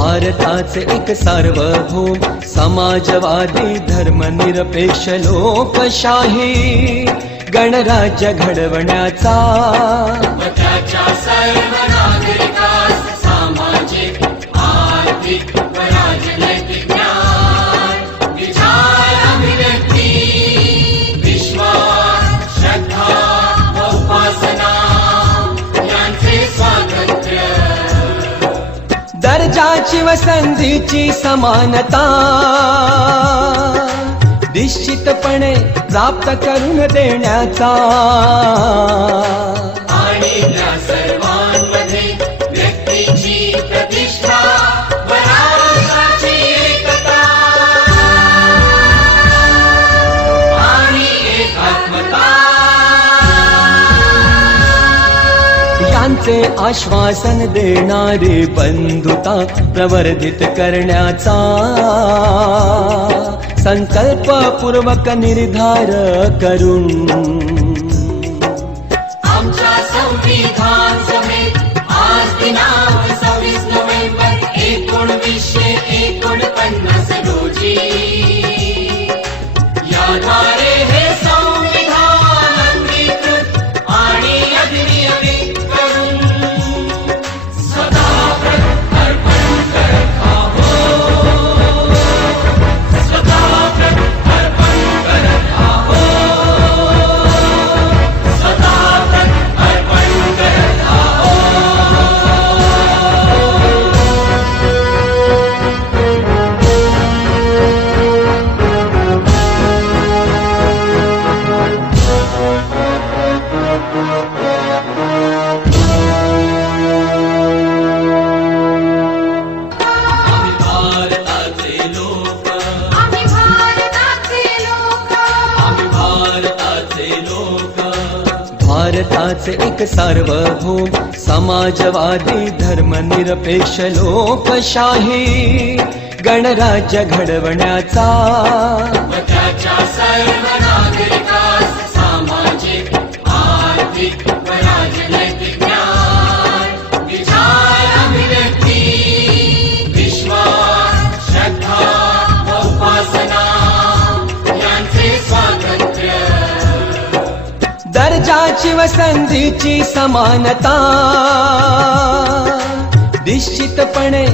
भारताचे एक सार्वभौम समाजवादी धर्मनिरपेक्ष लोकशाही गणराज्य घडवण्याचा त्याच्या सर्व नागरिकास सामाजिक आर्थिक व राजनैतिक ज्ञान विचार अभिव्यक्ती विश्वास श्रद्धा व उपासना यांचे स्वातंत्र्य दर्जाची व संधीची समानता निश्चितपणे प्राप्त करून देण्याचा आणि त्या सर्वांमध्ये व्यक्तीची प्रतिष्ठा व राष्ट्राची एकता आणि एकात्मता यांचे आश्वासन देणारी बंधुता प्रवर्धित करण्याचा संकल्पपूर्वक निर्धार करून आमच्या संविधान सभेत आज दिनांक 26 नोव्हेंबर 1949 रोजी याद्वारे हे संविधान अंगीकृत आणि अधिनियमित करून सदा अर्पण करत आहोत. सदा अर्पण करत आहोत. सदा अर्पण करत आहोत. आम्ही भारताचे लोक. आम्ही भारताचे लोक. भारताचे एक सार्वभौम समाजवादी धर्मनिरपेक्ष लोकशाही गणराज्य घडवण्याचा व त्याच्या सर्व नागरिकास सामाजिक आर्थिक व राजनैतिक ज्ञान विचार अभिव्यक्ती विश्वास श्रद्धा व उपासना यांचे स्वातंत्र्य दर्जाची व संधीची समानता निश्चितपणे